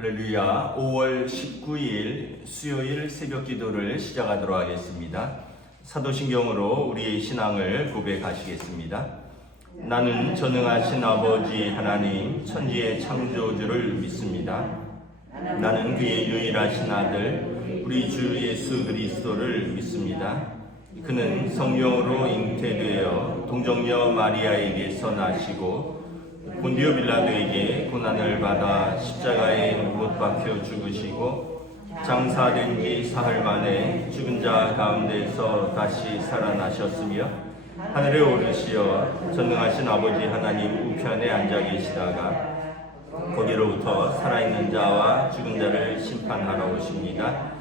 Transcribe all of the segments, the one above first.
할렐루야. 5월 19일 수요일 새벽 기도를 시작하도록 하겠습니다. 사도신경으로 우리의 신앙을 고백하시겠습니다. 나는 전능하신 아버지 하나님 천지의 창조주를 믿습니다. 나는 그의 유일하신 아들 우리 주 예수 그리스도를 믿습니다. 그는 성령으로 잉태되어 동정녀 마리아에게서 나시고 본디오 빌라도에게 고난을 받아 십자가에 못 박혀 죽으시고 장사된 지 사흘 만에 죽은 자 가운데서 다시 살아나셨으며 하늘에 오르시어 전능하신 아버지 하나님 우편에 앉아 계시다가 거기로부터 살아있는 자와 죽은 자를 심판하러 오십니다.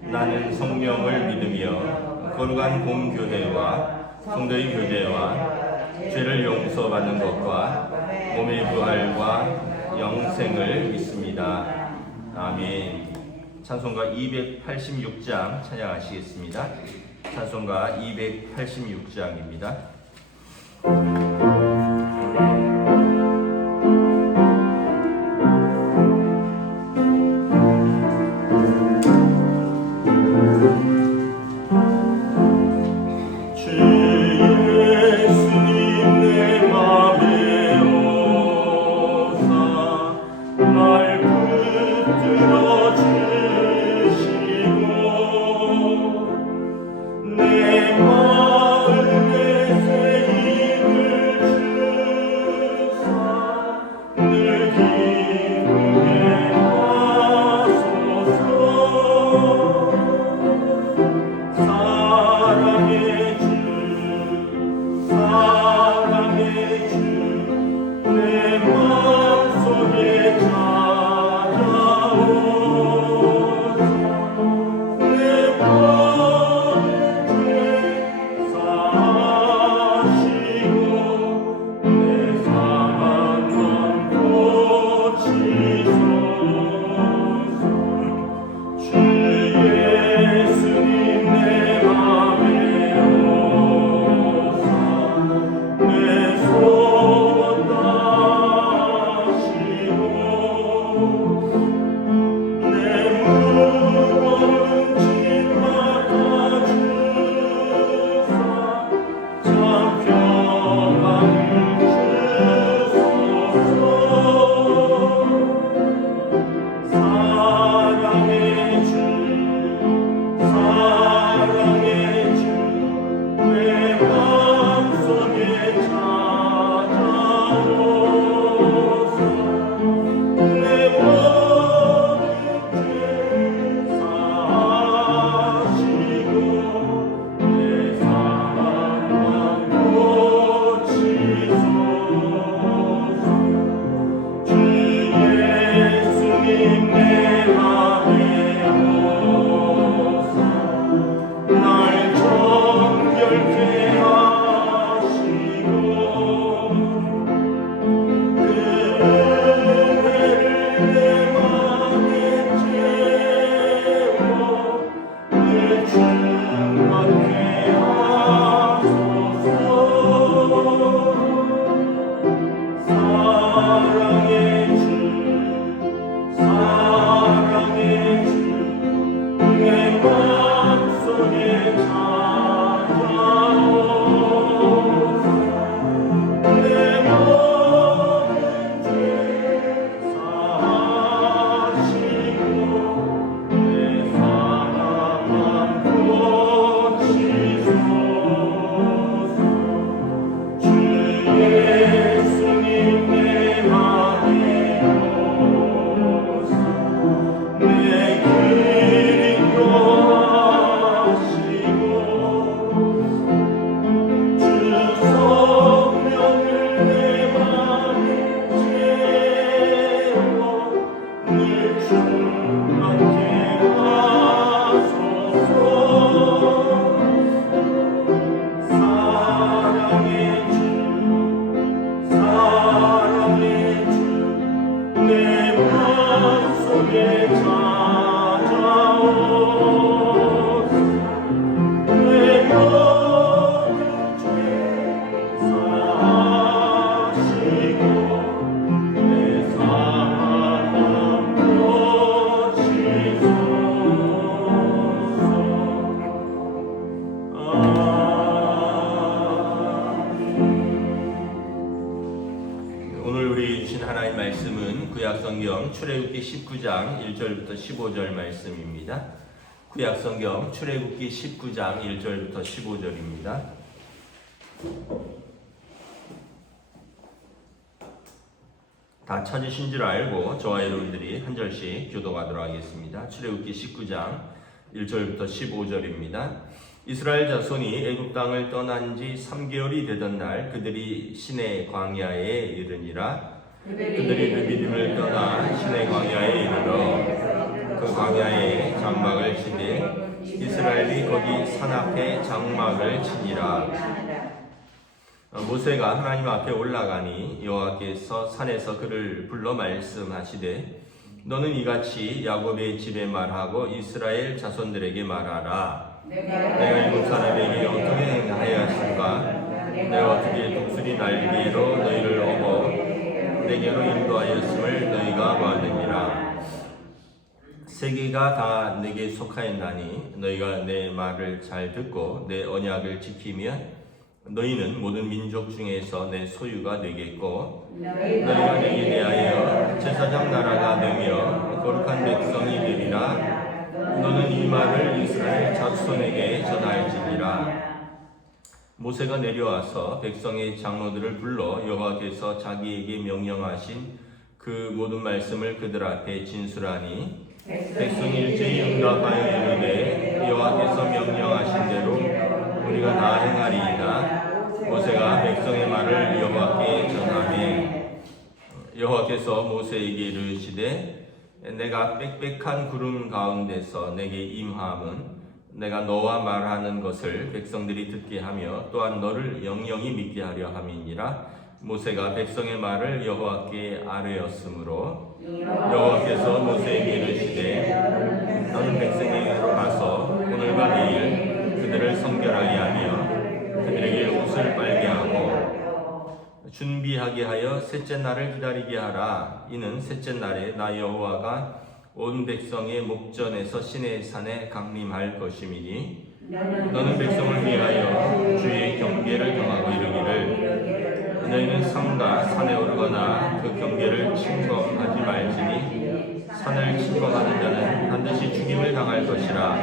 나는 성령을 믿으며 거룩한 공교회와 성도의 교제와 죄를 용서받는 것과 몸의 부활과 영생을 믿습니다. 아멘. 찬송가 286장 찬양하시겠습니다. 찬송가 286장입니다. 오 구약성경 출애굽기 19장 1절부터 15절 말씀입니다. 구약성경 출애굽기 19장 1절부터 15절입니다. 다 찾으신 줄 알고 저와 여러분들이 한 절씩 교독하도록 하겠습니다. 출애굽기 19장 1절부터 15절입니다. 이스라엘 자손이 애굽 땅을 떠난 지 3개월이 되던 날 그들이 시내 광야에 이르니라. 그들이 르비딤을 떠나 시내 광야에 이르러 그 광야에 장막을 치되 이스라엘이 거기 산 앞에 장막을 치니라. 모세가 하나님 앞에 올라가니 여호와께서 산에서 그를 불러 말씀하시되 너는 이같이 야곱의 집에 말하고 이스라엘 자손들에게 말하라. 내가 일곱 사람에게 어떻게 행하였을까? 내가 어떻게 독수리 날개로 너희를 업어 내게로 인도하였음을 너희가 보았느니라. 세계가 다 내게 속하였나니 너희가 내 말을 잘 듣고 내 언약을 지키면 너희는 모든 민족 중에서 내 소유가 되겠고 너희가 내게 대하여 제사장 나라가 되며 거룩한 백성이 되리라. 너는 이 말을 이스라엘 자손에게 전할지니라. 모세가 내려와서 백성의 장로들을 불러 여호와께서 자기에게 명령하신 그 모든 말씀을 그들 앞에 진술하니 백성이 일제히 응답하여 이르되 여호와께서 명령하신 대로 우리가 다 행하리이다. 모세가 백성의 말을 여호와께 전하매 여호와께서 모세에게 이르시되 내가 빽빽한 구름 가운데서 내게 임함은 내가 너와 말하는 것을 백성들이 듣게 하며 또한 너를 영영히 믿게 하려 함이니라. 모세가 백성의 말을 여호와께 아뢰었으므로 여호와께서 모세에게 이르시되 너는 백성에게로 가서 오늘과 내일 그들을 성결하게 하며 그들에게 옷을 빨게 하고 준비하게 하여 셋째 날을 기다리게 하라. 이는 셋째 날에 나 여호와가 온 백성의 목전에서 시내 산에 강림할 것임이니 너는 백성을 위하여 주의 경계를 정하고 이르기를 너희는 삼가 산에 오르거나 그 경계를 침범하지 말지니 산을 침범하는 자는 반드시 죽임을 당할 것이라.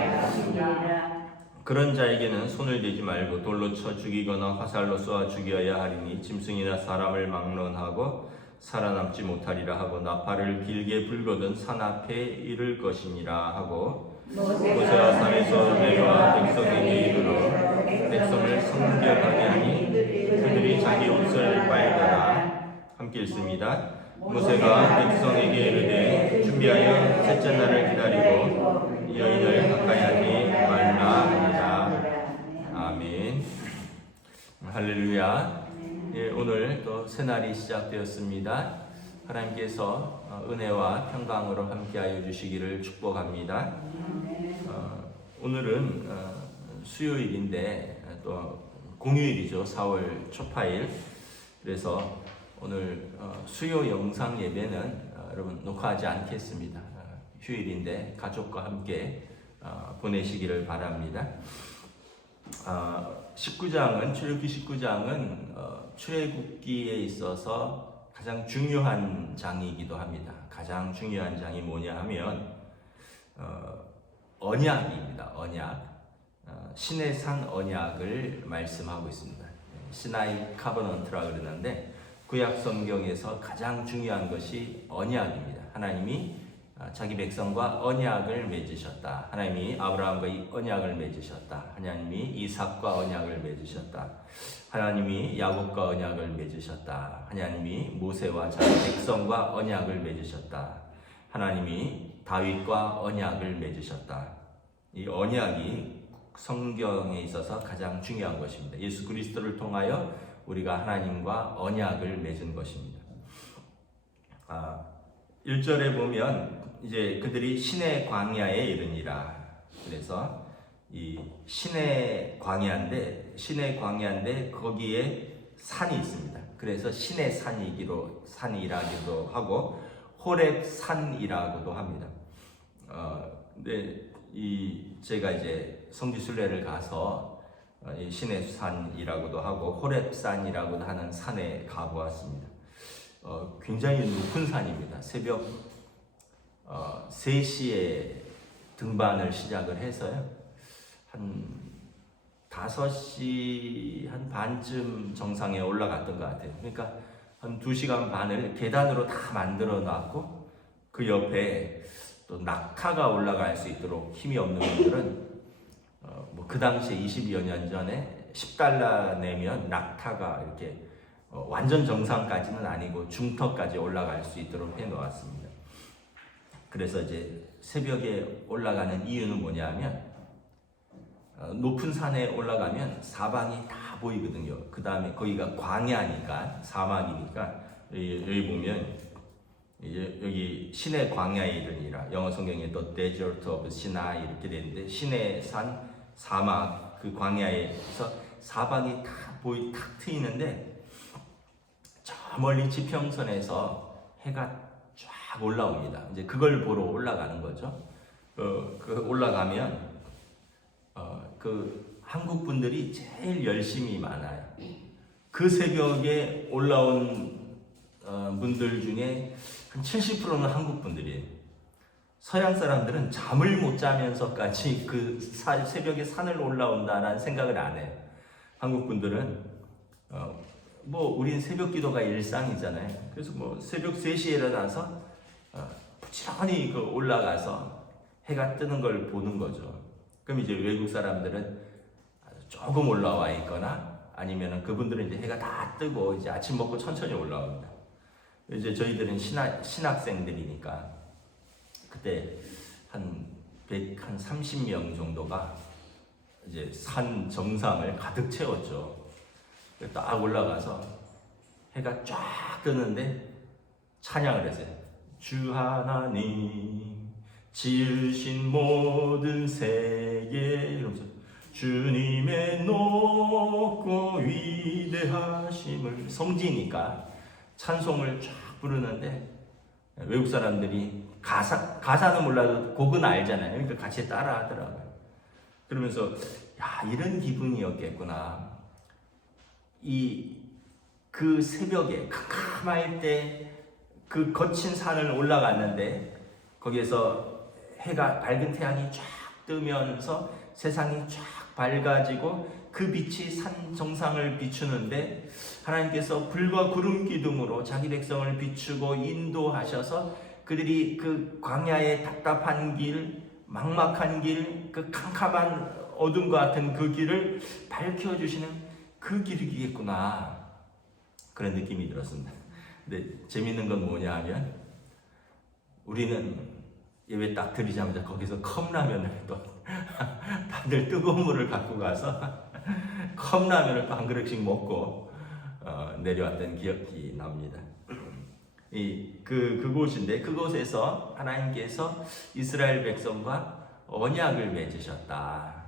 그런 자에게는 손을 대지 말고 돌로 쳐 죽이거나 화살로 쏘아 죽여야 하리니 짐승이나 사람을 막론하고 살아남지 못하리라 하고 나팔을 길게 불거든 산 앞에 이를 것이니라 하고 모세가 산에서 내려와 백성에게 이르러 백성을 성결하게 하니 그들이 자기 옷을 빨더라. 함께 읽습니다. 모세가 백성에게 이르되 준비하여 셋째 날을 기다리고 여인을 가까이 하지 말라 하니라. 아멘. 할렐루야. 예, 오늘 또 새날이 시작되었습니다. 하나님께서 은혜와 평강으로 함께하여 주시기를 축복합니다. 오늘은 수요일인데 또 공휴일이죠. 4월 초파일. 그래서 오늘 수요 영상 예배는 여러분 녹화하지 않겠습니다. 휴일인데 가족과 함께 보내시기를 바랍니다. 19장은 출애굽기 19장은 출애굽기에 있어서 가장 중요한 장이기도 합니다. 가장 중요한 장이 뭐냐 하면 언약입니다. 언약. 시내산 언약을 말씀하고 있습니다. 시나이 카버넌트라 그러는데 구약 성경에서 가장 중요한 것이 언약입니다. 하나님이 자기 백성과 언약을 맺으셨다. 하나님이 아브라함과 언약을 맺으셨다. 하나님이 이삭과 언약을 맺으셨다. 하나님이 야곱과 언약을 맺으셨다. 하나님이 모세와 자기 백성과 언약을 맺으셨다. 하나님이 다윗과 언약을 맺으셨다. 이 언약이 성경에 있어서 가장 중요한 것입니다. 예수 그리스도를 통하여 우리가 하나님과 언약을 맺은 것입니다. 1절에 보면 이제 그들이 시내 광야에 이르니라. 그래서 이 시내 광야인데 거기에 산이 있습니다. 그래서 시내 산이라기도 하고 호렙산이라고도 합니다. 근데 제가 이제 성지순례를 가서 시내산이라고도 하고 호렙산이라고도 하는 산에 가보았습니다. 굉장히 높은 산입니다. 새벽 3시에 등반을 시작을 해서요. 한 5시 한 반쯤 정상에 올라갔던 것 같아요. 그러니까 한 2시간 반을 계단으로 다 만들어 놨고 그 옆에 또 낙타가 올라갈 수 있도록 힘이 없는 분들은 뭐 그 당시에 20여 년 전에 $10 내면 낙타가 이렇게 완전 정상까지는 아니고 중턱까지 올라갈 수 있도록 해 놓았습니다. 그래서 이제 새벽에 올라가는 이유는 뭐냐면 높은 산에 올라가면 사방이 다 보이거든요. 그 다음에 거기가 광야니까, 사막이니까 여기 보면 여기 신의 광야에 이르니라, 영어 성경에 The Desert of Sinai 이렇게 되는데 신의 산, 사막, 그 광야에서 사방이 탁 트이는데 저 멀리 지평선에서 해가 쫙 올라옵니다. 이제 그걸 보러 올라가는 거죠. 그 올라가면 그 한국 분들이 제일 열심히 많아요. 그 새벽에 올라온 분들 중에 한 70%는 한국 분들이에요. 서양 사람들은 잠을 못 자면서까지 그 새벽에 산을 올라온다는 생각을 안 해요. 한국 분들은 뭐 우린 새벽 기도가 일상이잖아요. 그래서 뭐 새벽 3시에 일어나서 부지런히 그 올라가서 해가 뜨는 걸 보는 거죠. 그럼 이제 외국 사람들은 조금 올라와 있거나 아니면은 그분들은 이제 해가 다 뜨고 이제 아침 먹고 천천히 올라옵니다. 이제 저희들은 신학생들이니까 그때 한 30명 정도가 이제 산 정상을 가득 채웠죠. 딱 올라가서 해가 쫙 뜨는데 찬양을 했어요. 주 하나님 지으신 모든 세계, 이러면서 주님의 높고 위대하심을, 성지니까 찬송을 쫙 부르는데 외국 사람들이 가사는 몰라도 곡은 알잖아요. 그러니까 같이 따라 하더라고요. 그러면서 야, 이런 기분이었겠구나. 그 새벽에 캄캄할 때 그 거친 산을 올라갔는데 거기에서 해가, 밝은 태양이 쫙 뜨면서 세상이 쫙 밝아지고 그 빛이 산 정상을 비추는데 하나님께서 불과 구름 기둥으로 자기 백성을 비추고 인도하셔서 그들이 그 광야의 답답한 길, 막막한 길, 그 캄캄한 어둠과 같은 그 길을 밝혀주시는 그 길이겠구나, 그런 느낌이 들었습니다. 근데 재밌는 건 뭐냐 하면 우리는 예배 딱 드리자마자 거기서 컵라면을 또 다들 뜨거운 물을 갖고 가서 컵라면을 또 한 그릇씩 먹고 내려왔던 기억이 납니다. 그곳인데 그곳에서 하나님께서 이스라엘 백성과 언약을 맺으셨다.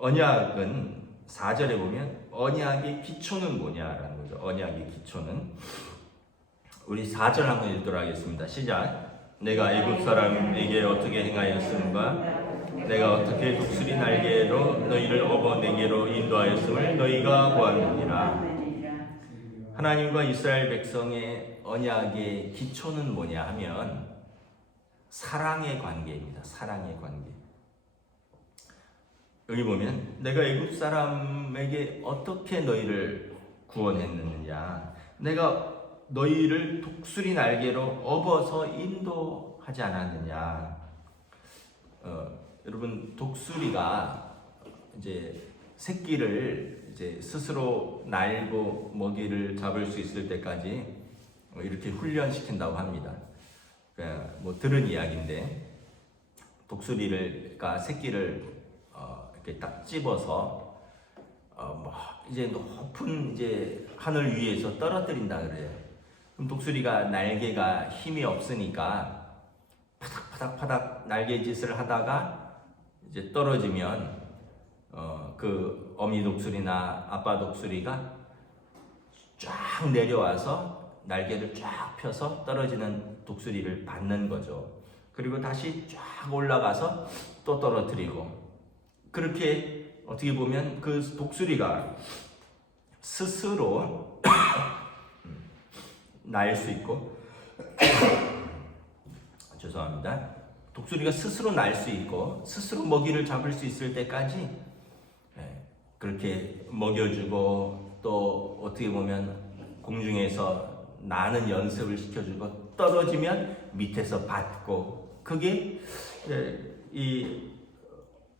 언약은 4절에 보면 언약의 기초는 뭐냐라는 거죠. 언약의 기초는, 우리 4절 한번 읽도록 하겠습니다. 시작. 내가 애굽 사람에게 어떻게 행하였음과 내가 어떻게 독수리 날개로 너희를 업어 내게로 인도하였음을 너희가 보았느니라. 하나님과 이스라엘 백성의 언약의 기초는 뭐냐 하면 사랑의 관계입니다. 사랑의 관계. 여기 보면 내가 애굽 사람에게 어떻게 너희를 구원했느냐, 내가 너희를 독수리 날개로 업어서 인도하지 않았느냐. 여러분, 독수리가 이제 새끼를 이제 스스로 날고 먹이를 잡을 수 있을 때까지 이렇게 훈련시킨다고 합니다. 뭐 들은 이야기인데 독수리가 새끼를 이렇게 딱 집어서 뭐 이제 높은 이제 하늘 위에서 떨어뜨린다 그래요. 그럼 독수리가 날개가 힘이 없으니까 파닥파닥 날개짓을 하다가 이제 떨어지면 그 어미 독수리나 아빠 독수리가 쫙 내려와서 날개를 쫙 펴서 떨어지는 독수리를 받는 거죠. 그리고 다시 쫙 올라가서 또 떨어뜨리고, 그렇게 어떻게 보면 그 독수리가 스스로 날 수 있고 죄송합니다. 독수리가 스스로 날 수 있고 스스로 먹이를 잡을 수 있을 때까지 그렇게 먹여주고 또 어떻게 보면 공중에서 나는 연습을 시켜주고 떨어지면 밑에서 받고 그게 이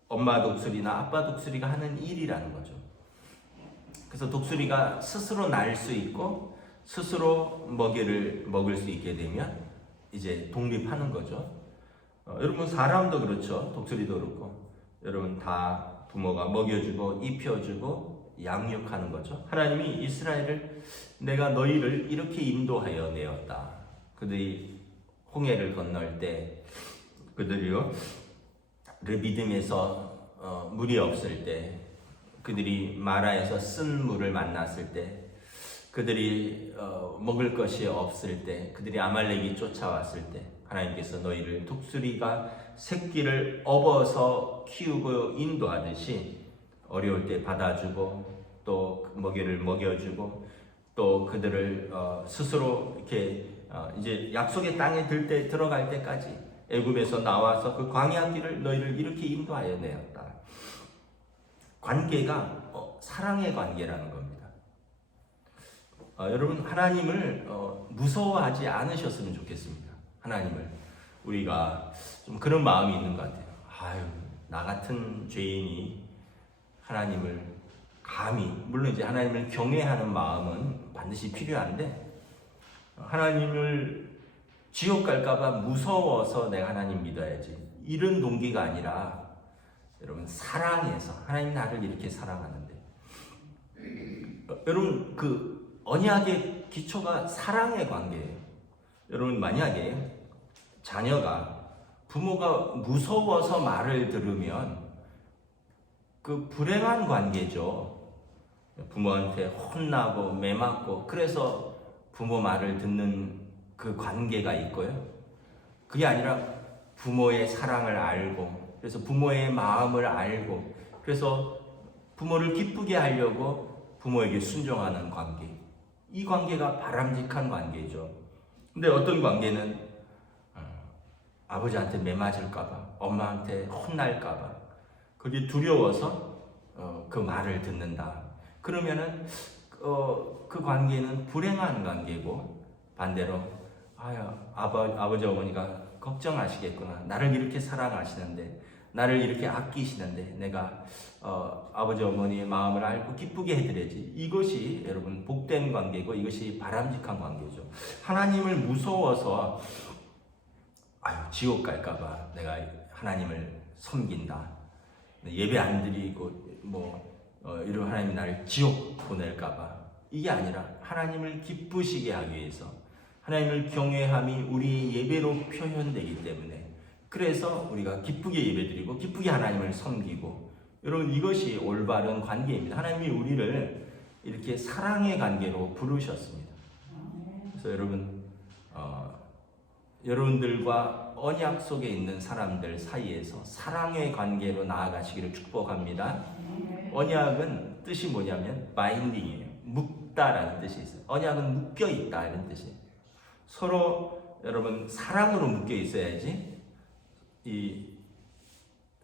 엄마 독수리나 아빠 독수리가 하는 일이라는 거죠. 그래서 독수리가 스스로 날 수 있고 스스로 먹이를 먹을 수 있게 되면 이제 독립하는 거죠. 여러분 사람도 그렇죠. 독수리도 그렇고 여러분 다 부모가 먹여주고 입혀주고 양육하는 거죠. 하나님이 이스라엘을 내가 너희를 이렇게 인도하여 내었다. 그들이 홍해를 건널 때 그들이요 그 믿음에서 물이 없을 때 그들이 마라에서 쓴 물을 만났을 때 그들이 먹을 것이 없을 때 그들이 아말렉이 쫓아왔을 때 하나님께서 너희를 독수리가 새끼를 업어서 키우고 인도하듯이 어려울 때 받아주고 또 먹이를 먹여주고 또 그들을 스스로 이렇게 이제 약속의 땅에 들어갈 때까지 애굽에서 나와서 그 광야 길을 너희를 이렇게 인도하여 내었다. 관계가 사랑의 관계라는 겁니다. 여러분 하나님을 무서워하지 않으셨으면 좋겠습니다. 하나님을 우리가 좀 그런 마음이 있는 것 같아요. 아유, 나 같은 죄인이 하나님을 감히 물론 이제 하나님을 경외하는 마음은 반드시 필요한데 하나님을 지옥 갈까봐 무서워서 내가 하나님 믿어야지 이런 동기가 아니라 여러분 사랑해서 하나님 나를 이렇게 사랑하는데 여러분 그 언약의 기초가 사랑의 관계예요. 여러분 만약에 자녀가 부모가 무서워서 말을 들으면 그 불행한 관계죠. 부모한테 혼나고 매맞고 그래서 부모 말을 듣는 그 관계가 있고요. 그게 아니라 부모의 사랑을 알고 그래서 부모의 마음을 알고 그래서 부모를 기쁘게 하려고 부모에게 순종하는 관계. 이 관계가 바람직한 관계죠. 근데 어떤 관계는 아버지한테 매맞을까봐, 엄마한테 혼날까봐, 그게 두려워서 그 말을 듣는다. 그러면은 그 관계는 불행한 관계고 반대로 아버지 어머니가 걱정하시겠구나. 나를 이렇게 사랑하시는데, 나를 이렇게 아끼시는데 내가 아버지 어머니의 마음을 알고 기쁘게 해드려야지. 이것이 여러분 복된 관계고 이것이 바람직한 관계죠. 하나님을 무서워서 지옥 갈까봐 내가 하나님을 섬긴다. 예배 안 드리고 이런 하나님이 나를 지옥 보낼까봐 이게 아니라 하나님을 기쁘시게 하기 위해서 하나님을 경외함이 우리 예배로 표현되기 때문에 그래서 우리가 기쁘게 예배드리고 기쁘게 하나님을 섬기고 여러분 이것이 올바른 관계입니다. 하나님이 우리를 이렇게 사랑의 관계로 부르셨습니다. 그래서 여러분 여러분들과 언약 속에 있는 사람들 사이에서 사랑의 관계로 나아가시기를 축복합니다. 언약은 뜻이 뭐냐면 바인딩이에요. 묶다라는 뜻이 있어요. 언약은 묶여 있다 이런 뜻이에요. 서로 여러분 사랑으로 묶여 있어야지 이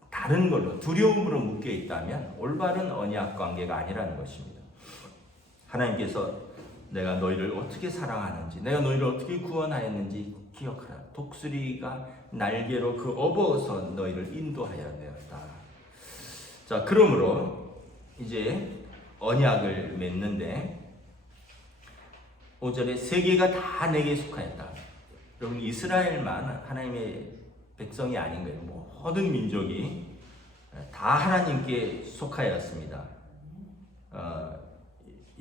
다른 걸로 두려움으로 묶여 있다면 올바른 언약 관계가 아니라는 것입니다. 하나님께서 내가 너희를 어떻게 사랑하는지 내가 너희를 어떻게 구원하였는지 기억하라. 독수리가 날개로 그 업어서 너희를 인도하여 내었다. 자, 그러므로 이제 언약을 맺는데 5절에 세계가 다 내게 속하였다. 여러분 이스라엘만 하나님의 백성이 아닌 거예요. 모든 민족이 다 하나님께 속하였습니다.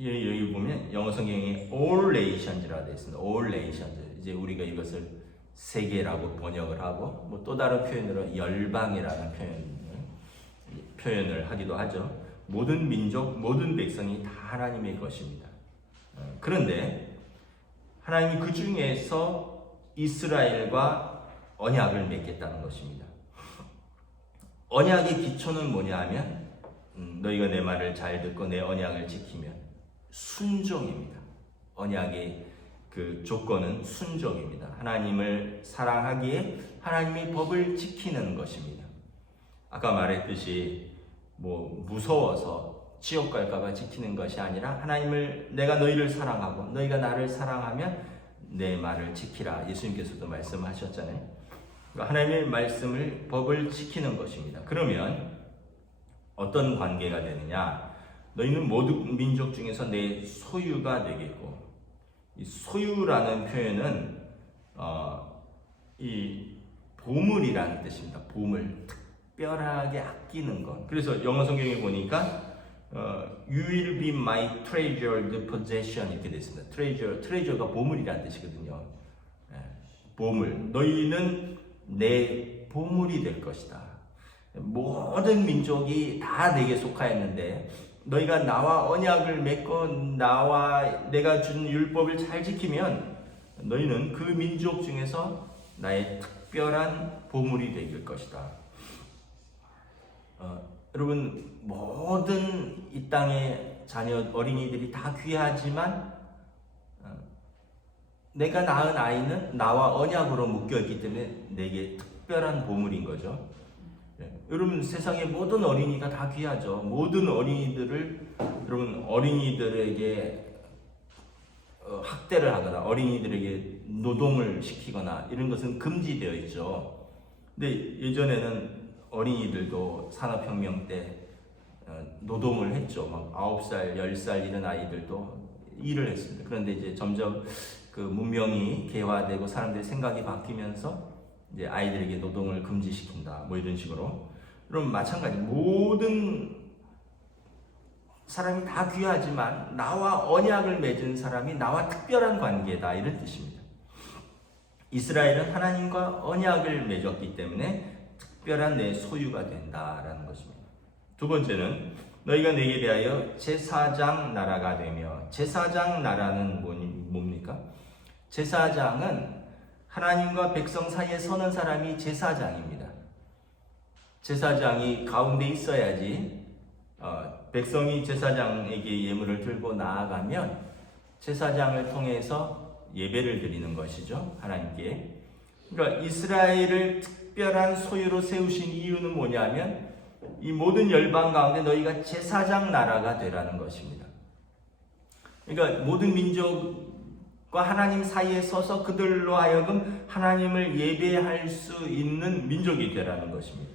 여기 보면 영어 성경에 all nations라고 되어 있습니다. all nations. 이제 우리가 이것을 세계라고 번역을 하고 또 다른 표현으로 열방이라는 표현을 하기도 하죠. 모든 민족, 모든 백성이 다 하나님의 것입니다. 그런데 하나님이 그 중에서 이스라엘과 언약을 맺겠다는 것입니다. 언약의 기초는 뭐냐 하면 너희가 내 말을 잘 듣고 내 언약을 지키면 순종입니다. 언약의 그 조건은 순종입니다. 하나님을 사랑하기에 하나님의 법을 지키는 것입니다. 아까 말했듯이 무서워서 지옥 갈까봐 지키는 것이 아니라 하나님을 내가 너희를 사랑하고 너희가 나를 사랑하면 내 말을 지키라. 예수님께서도 말씀하셨잖아요. 하나님의 말씀을 법을 지키는 것입니다. 그러면 어떤 관계가 되느냐? 너희는 모든 민족 중에서 내 소유가 되겠고, 이 소유라는 표현은 이 보물이라는 뜻입니다. 보물, 특별하게 아끼는 것. 그래서 영어 성경에 보니까 You will be my treasured possession 이렇게 되어 있습니다. treasure가 보물이라는 뜻이거든요. 보물. 너희는 내 보물이 될 것이다. 모든 민족이 다 내게 속하였는데 너희가 나와 언약을 맺고 내가 준 율법을 잘 지키면 너희는 그 민족 중에서 나의 특별한 보물이 될 것이다. 여러분, 모든 이 땅의 자녀 어린이들이 다 귀하지만 내가 낳은 아이는 나와 언약으로 묶여있기 때문에 내게 특별한 보물인 거죠. 여러분, 세상의 모든 어린이가 다 귀하죠. 모든 어린이들을 여러분 어린이들에게 학대를 하거나 어린이들에게 노동을 시키거나 이런 것은 금지되어 있죠. 근데 예전에는 어린이들도 산업혁명 때 노동을 했죠. 막 9살, 10살 이런 아이들도 일을 했습니다. 그런데 이제 점점 그 문명이 개화되고 사람들의 생각이 바뀌면서 이제 아이들에게 노동을 금지시킨다. 이런 식으로. 그럼 마찬가지. 모든 사람이 다 귀하지만 나와 언약을 맺은 사람이 나와 특별한 관계다. 이런 뜻입니다. 이스라엘은 하나님과 언약을 맺었기 때문에 특별한 내 소유가 된다라는 것입니다. 두 번째는 너희가 내게 대하여 제사장 나라가 되며, 제사장 나라는 뭡니까? 제사장은 하나님과 백성 사이에 서는 사람이 제사장입니다. 제사장이 가운데 있어야지 백성이 제사장에게 예물을 들고 나아가면 제사장을 통해서 예배를 드리는 것이죠. 하나님께. 그러니까 이스라엘을 특별한 소유로 세우신 이유는 뭐냐면 이 모든 열방 가운데 너희가 제사장 나라가 되라는 것입니다. 그러니까 모든 민족과 하나님 사이에 서서 그들로 하여금 하나님을 예배할 수 있는 민족이 되라는 것입니다.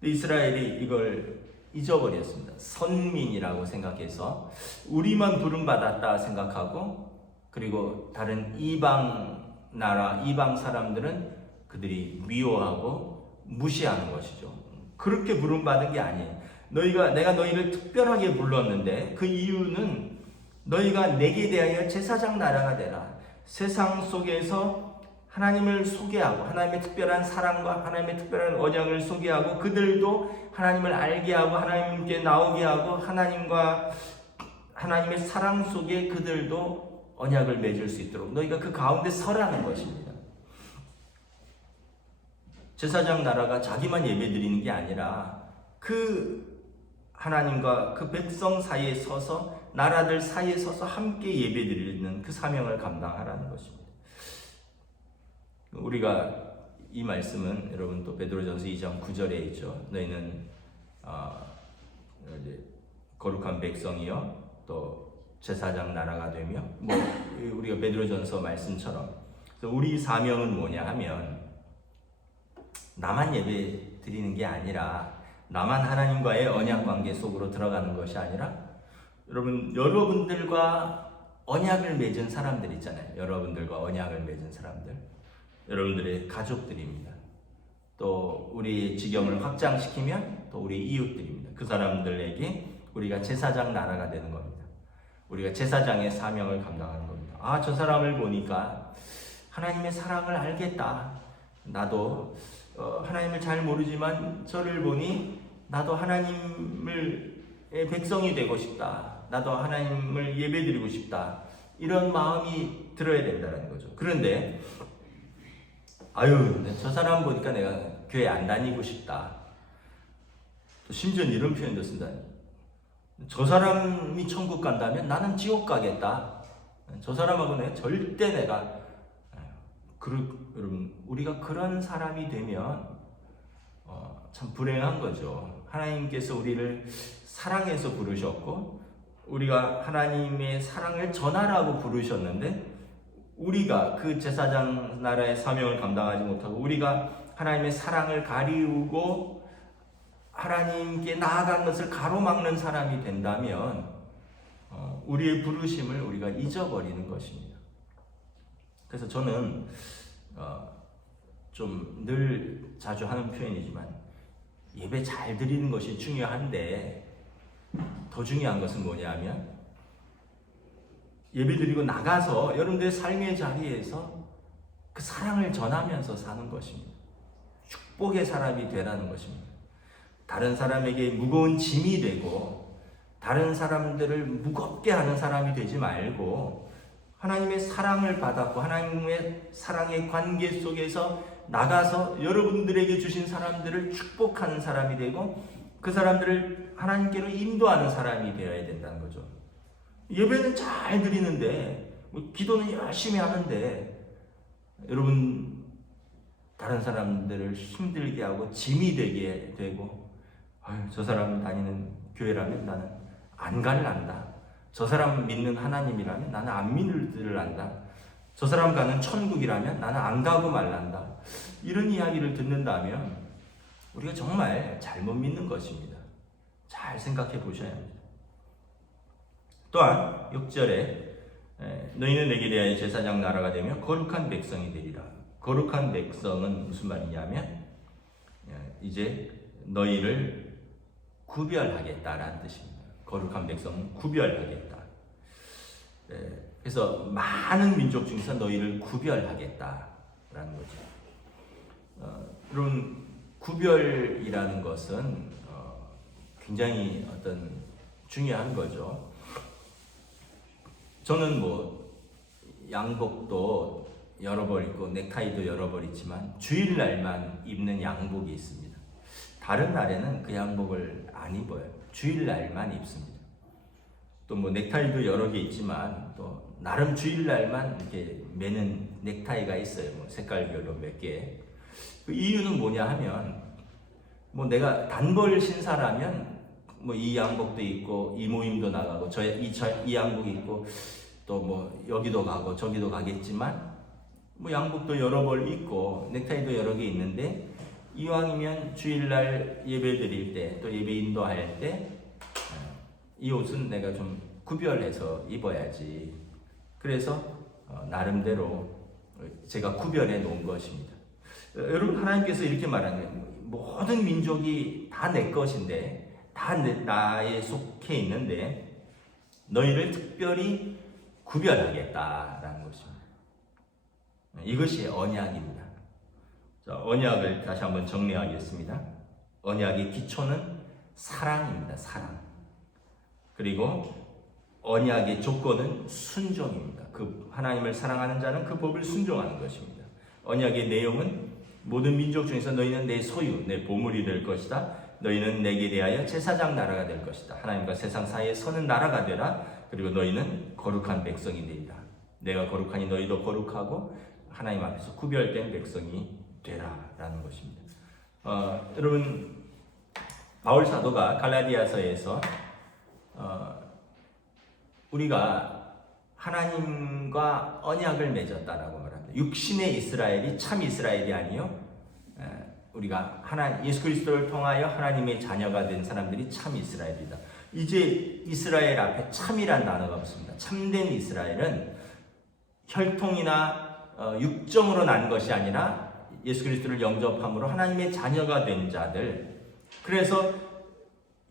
근데 이스라엘이 이걸 잊어버렸습니다. 선민이라고 생각해서 우리만 부름받았다 생각하고, 그리고 다른 이방 나라, 이방 사람들은 그들이 미워하고 무시하는 것이죠. 그렇게 부름받은 게 아니에요. 내가 너희를 특별하게 불렀는데 그 이유는 너희가 내게 대하여 제사장 나라가 되라. 세상 속에서 하나님을 소개하고 하나님의 특별한 사랑과 하나님의 특별한 언약을 소개하고 그들도 하나님을 알게 하고 하나님께 나오게 하고 하나님의 사랑 속에 그들도 언약을 맺을 수 있도록 너희가 그 가운데 서라는 것입니다. 제사장 나라가 자기만 예배드리는 게 아니라 그 하나님과 그 백성 사이에 서서 나라들 사이에 서서 함께 예배드리는 그 사명을 감당하라는 것입니다. 우리가 이 말씀은 여러분 또 베드로전서 2장 9절에 있죠. 너희는 이제 거룩한 백성이요 또 제사장 나라가 되며 우리가 베드로전서 말씀처럼. 그래서 우리 사명은 뭐냐 하면 나만 예배 드리는 게 아니라 나만 하나님과의 언약 관계 속으로 들어가는 것이 아니라 여러분들과 언약을 맺은 사람들 있잖아요. 여러분들과 언약을 맺은 사람들, 여러분들의 가족들입니다. 또 우리 지경을 확장시키면 또 우리 이웃들입니다. 그 사람들에게 우리가 제사장 나라가 되는 겁니다. 우리가 제사장의 사명을 감당하는 겁니다. 저 사람을 보니까 하나님의 사랑을 알겠다. 나도 하나님을 잘 모르지만 저를 보니 나도 하나님의 백성이 되고 싶다. 나도 하나님을 예배드리고 싶다. 이런 마음이 들어야 된다는 거죠. 그런데 저 사람 보니까 내가 교회 안 다니고 싶다. 또 심지어는 이런 표현도 쓴다. 저 사람이 천국 간다면 나는 지옥 가겠다. 저 사람하고는 절대 내가 여러분 우리가 그런 사람이 되면 참 불행한 거죠. 하나님께서 우리를 사랑해서 부르셨고 우리가 하나님의 사랑을 전하라고 부르셨는데 우리가 그 제사장 나라의 사명을 감당하지 못하고 우리가 하나님의 사랑을 가리우고 하나님께 나아간 것을 가로막는 사람이 된다면 우리의 부르심을 우리가 잊어버리는 것입니다. 그래서 저는 좀 늘 자주 하는 표현이지만 예배 잘 드리는 것이 중요한데 더 중요한 것은 뭐냐면 예배 드리고 나가서 여러분들의 삶의 자리에서 그 사랑을 전하면서 사는 것입니다. 축복의 사람이 되라는 것입니다. 다른 사람에게 무거운 짐이 되고 다른 사람들을 무겁게 하는 사람이 되지 말고 하나님의 사랑을 받았고 하나님의 사랑의 관계 속에서 나가서 여러분들에게 주신 사람들을 축복하는 사람이 되고 그 사람들을 하나님께로 인도하는 사람이 되어야 된다는 거죠. 예배는 잘 드리는데 기도는 열심히 하는데 여러분 다른 사람들을 힘들게 하고 짐이 되게 되고 저 사람 다니는 교회라면 나는 안 갈란다. 저 사람 믿는 하나님이라면 나는 안 믿을란다. 저 사람 가는 천국이라면 나는 안 가고 말란다. 이런 이야기를 듣는다면 우리가 정말 잘못 믿는 것입니다. 잘 생각해 보셔야 합니다. 또한 6절에 너희는 내게 대하여 제사장 나라가 되며 거룩한 백성이 되리라. 거룩한 백성은 무슨 말이냐면 이제 너희를 구별하겠다라는 뜻입니다. 거룩한 백성은 구별하겠다. 그래서 많은 민족 중에서 너희를 구별하겠다라는 거죠. 여러분 구별이라는 것은 굉장히 어떤 중요한 거죠. 저는 뭐 양복도 여러 벌 입고 넥타이도 여러 벌 있지만 주일날만 입는 양복이 있습니다. 다른 날에는 그 양복을 안 입어요. 주일날만 입습니다. 또 뭐 넥타이도 여러 개 있지만 또 나름 주일날만 이렇게 매는 넥타이가 있어요. 뭐 색깔별로 몇 개. 그 이유는 뭐냐 하면 뭐 내가 단벌 신사라면 뭐 이 양복도 입고 이 모임도 나가고 이 양복 입고 또 뭐 여기도 가고 저기도 가겠지만 뭐 양복도 여러 벌 입고 넥타이도 여러 개 있는데 이왕이면 주일날 예배 드릴 때 또 예배 인도할 때 이 옷은 내가 좀 구별해서 입어야지. 그래서 나름대로 제가 구별해 놓은 것입니다. 여러분 하나님께서 이렇게 말하는 거예요. 모든 민족이 다 내 것인데 다 나에 속해 있는데 너희를 특별히 구별하겠다라는 것입니다. 이것이 언약입니다. 자, 언약을 다시 한번 정리하겠습니다. 언약의 기초는 사랑입니다. 사랑. 그리고 언약의 조건은 순종입니다. 그 하나님을 사랑하는 자는 그 법을 순종하는 것입니다. 언약의 내용은 모든 민족 중에서 너희는 내 소유, 내 보물이 될 것이다. 너희는 내게 대하여 제사장 나라가 될 것이다. 하나님과 세상 사이에 서는 나라가 되라. 그리고 너희는 거룩한 백성이 되리라. 내가 거룩하니 너희도 거룩하고 하나님 앞에서 구별된 백성이 되라라는 것입니다. 여러분 바울 사도가 갈라디아서에서 우리가 하나님과 언약을 맺었다라고 말합니다. 육신의 이스라엘이 참 이스라엘이 아니요 우리가 예수 그리스도를 통하여 하나님의 자녀가 된 사람들이 참 이스라엘이다. 이제 이스라엘 앞에 참이란 단어가 없습니다. 참된 이스라엘은 혈통이나 육정으로 난 것이 아니라 예수 그리스도를 영접함으로 하나님의 자녀가 된 자들. 그래서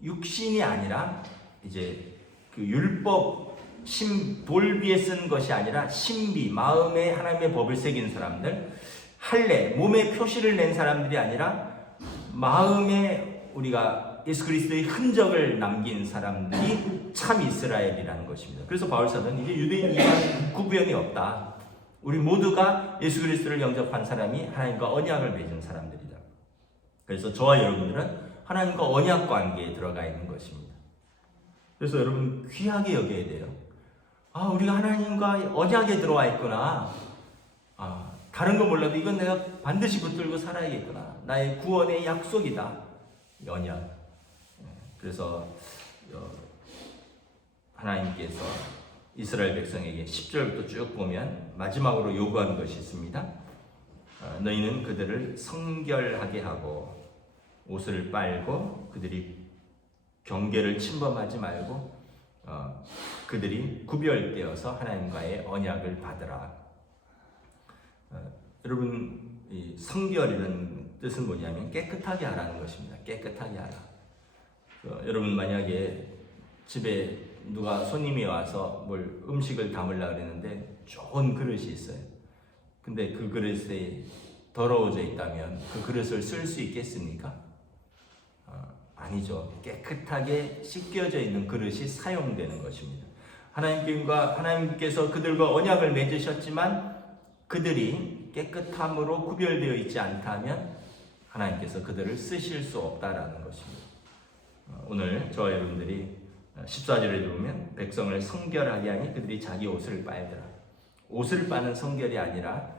육신이 아니라 이제 그 율법 돌 위에 쓴 것이 아니라 신비, 마음에 하나님의 법을 새긴 사람들, 할례, 몸에 표시를 낸 사람들이 아니라 마음에 우리가 예수 그리스도의 흔적을 남긴 사람들이 참 이스라엘이라는 것입니다. 그래서 바울 사도는 이제 유대인 이방 구분이 없다. 우리 모두가 예수 그리스도를 영접한 사람이 하나님과 언약을 맺은 사람들이다. 그래서 저와 여러분들은 하나님과 언약 관계에 들어가 있는 것입니다. 그래서 여러분 귀하게 여겨야 돼요. 우리가 하나님과 언약에 들어와 있구나. 다른 거 몰라도 이건 내가 반드시 붙들고 살아야겠구나. 나의 구원의 약속이다. 언약. 그래서 하나님께서 이스라엘 백성에게 10절부터 쭉 보면 마지막으로 요구하는 것이 있습니다. 너희는 그들을 성결하게 하고 옷을 빨고 그들이 경계를 침범하지 말고 그들이 구별되어서 하나님과의 언약을 받으라. 여러분, 이 성결이라는 뜻은 뭐냐면 깨끗하게 하라는 것입니다. 깨끗하게 하라. 여러분 만약에 집에 누가 손님이 와서 뭘 음식을 담으려고 그랬는데 좋은 그릇이 있어요. 근데 그 그릇에 더러워져 있다면 그 그릇을 쓸 수 있겠습니까? 아니죠. 깨끗하게 씻겨져 있는 그릇이 사용되는 것입니다. 하나님께서 그들과 언약을 맺으셨지만 그들이 깨끗함으로 구별되어 있지 않다면 하나님께서 그들을 쓰실 수 없다라는 것입니다. 오늘 저와 여러분들이 14절에 보면 백성을 성결하게 하니 그들이 자기 옷을 빨더라. 옷을 빠는 성결이 아니라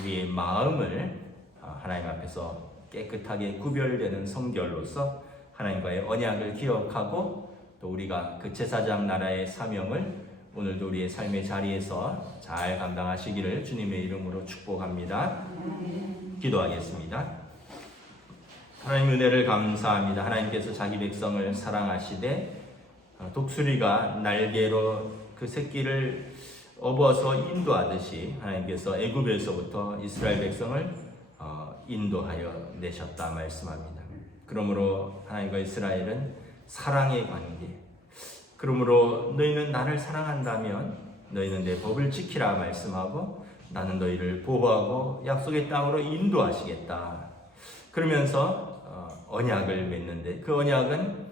우리의 마음을 하나님 앞에서 깨끗하게 구별되는 성결로서 하나님과의 언약을 기억하고 또 우리가 그 제사장 나라의 사명을 오늘도 우리의 삶의 자리에서 잘 감당하시기를 주님의 이름으로 축복합니다. 기도하겠습니다. 하나님 은혜를 감사합니다. 하나님께서 자기 백성을 사랑하시되 독수리가 날개로 그 새끼를 업어서 인도하듯이 하나님께서 애굽에서부터 이스라엘 백성을 인도하여 내셨다 말씀합니다. 그러므로 하나님과 이스라엘은 사랑의 관계, 그러므로 너희는 나를 사랑한다면 너희는 내 법을 지키라 말씀하고 나는 너희를 보호하고 약속의 땅으로 인도하시겠다. 그러면서 언약을 맺는데 그 언약은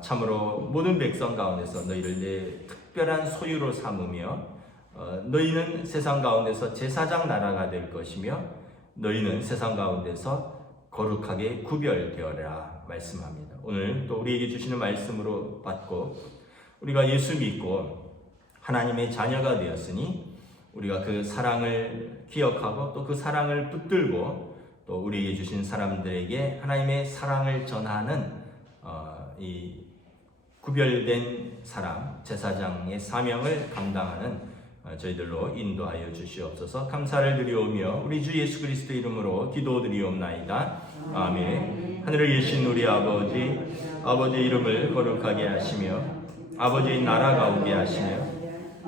참으로 모든 백성 가운데서 너희를 내 특별한 소유로 삼으며 너희는 세상 가운데서 제사장 나라가 될 것이며 너희는 세상 가운데서 거룩하게 구별되어라 말씀합니다. 오늘 또 우리에게 주시는 말씀으로 받고 우리가 예수 믿고 하나님의 자녀가 되었으니 우리가 그 사랑을 기억하고 또 그 사랑을 붙들고 또 우리에게 주신 사람들에게 하나님의 사랑을 전하는 이 구별된 사람, 제사장의 사명을 감당하는 저희들로 인도하여 주시옵소서. 감사를 드리오며 우리 주 예수 그리스도 이름으로 기도드리옵나이다. 아멘. 하늘에 계신 우리 아버지의 이름을 거룩하게 하시며 아버지의 나라가 오게 하시며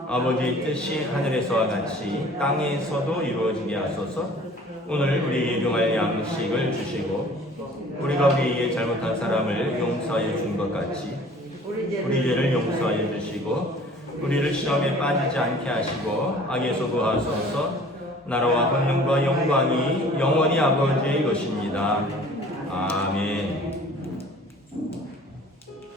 아버지의 뜻이 하늘에서와 같이 땅에서도 이루어지게 하소서. 오늘 우리에게 용할 양식을 주시고 우리가 우리에게 잘못한 사람을 용서하여 준 것 같이 우리 죄를 용서하여 주시고 우리를 시험에 빠지지 않게 하시고 악에서 구하소서. 나라와 권능과 영광이 영원히 아버지의 것입니다. 아멘.